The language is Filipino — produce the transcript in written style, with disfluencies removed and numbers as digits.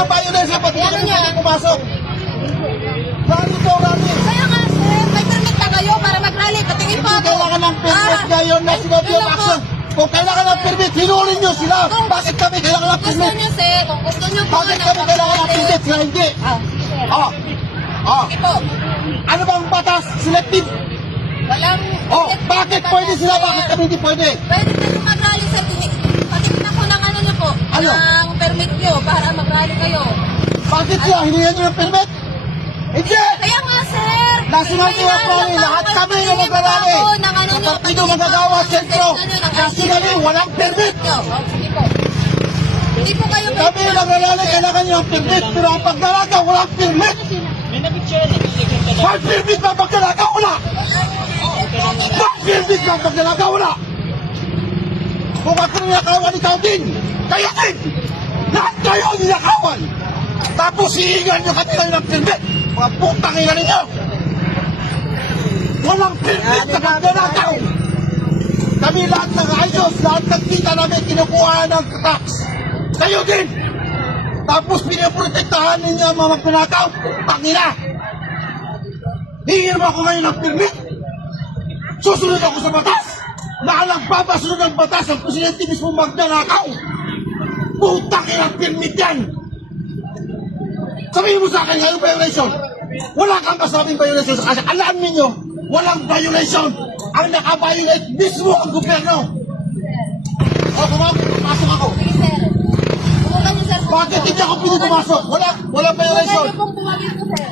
nga violation, pati Ano hindi niya? ka pumasok. Rally to, rally. Kaya nga, sir, may permit na kayo para mag-rally. Patingin po Hindi ako. kailangan ng permit ngayon na sinabi yun yung lang po. action. Kung kailangan ng permit, hinulin nyo sila. Bakit kami kailangan ng Gusto permit? niyo, sir, kung gusto niyo po Bakit kami kailangan ng permit? Sila hindi. Oh. Oh. Sige po. Ano bang batas? Selective. Walang... Oh, bakit pwede sila? Bakit kami hindi pwede? Pwede kayo mag-rally, sir. Patingin ako ng ano niyo po. Ano? Ng permit niyo para mag-rally kayo. Bakit sila? Hiningan nyo ng permit? Hindi! Kaya nga, sir. National Team Rally, lahat kami yung mag-rally. Sa partido magagawa, sentro. Nationally, walang permit. Sige po. Hindi po kayo Kami yung mag-rally, kailangan nyo ng permit. Pero ang pagdalaga, walang permit. May permit ba pagdalaga? Wala. May permit ba pagdalaga? Wala. Kung ako nilakawan, ikaw din. Kayo din. Lahat kayo nilakawan. Tapos hihingan nyo kanila ng permit. Mga putang ina ninyo. Walang permit sa pagdalagaw. Kami lahat ng ayos, lahat ng kita namin kinukuha ng tax. Kayo din. Tapos pinaprotektahan ninyo ang mga magpunakaw. Pangina. Hingin mo ako ngayon ng permit. Susunod ako sa batas. Na nagpapasunod ng batas ang presidente mismo magnanakaw. Putang ina permit yan. Sabihin mo sa akin ngayon violation. Wala kang kasabing violation sa kasi alam ninyo, walang violation. Ang nakabiolate mismo ang gobyerno. O, pumasok ako. Sige, sir. Huwag niyo, sir. Bakit hindi ako pinipumasok? Walang violation. Huwag niyo pong pumagin ko, sir.